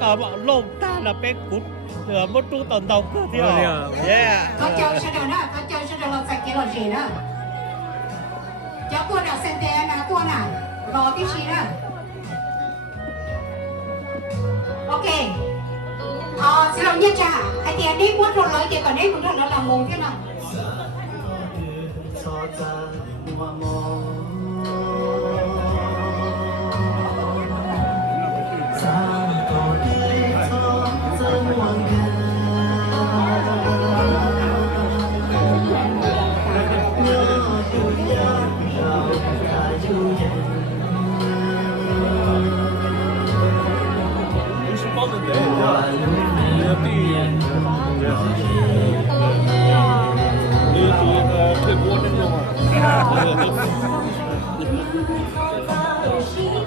cả bọn lông ta là bé cút rửa một tu tần đồng cơ thì yeah เขาเจ้าเสด็จนะเขาเจ้าเสด็จเราสักกี่เราจีนะเจ้าตัวน่ะเซนเตนะตัวน่ะรอที่ชีนะโอเคสำหรับเนี่ยจ้าไอเดียนี้พูดตรงเลยเดี๋ยวก่อนนี้คุณท่านเราลองงงที่น่ะ你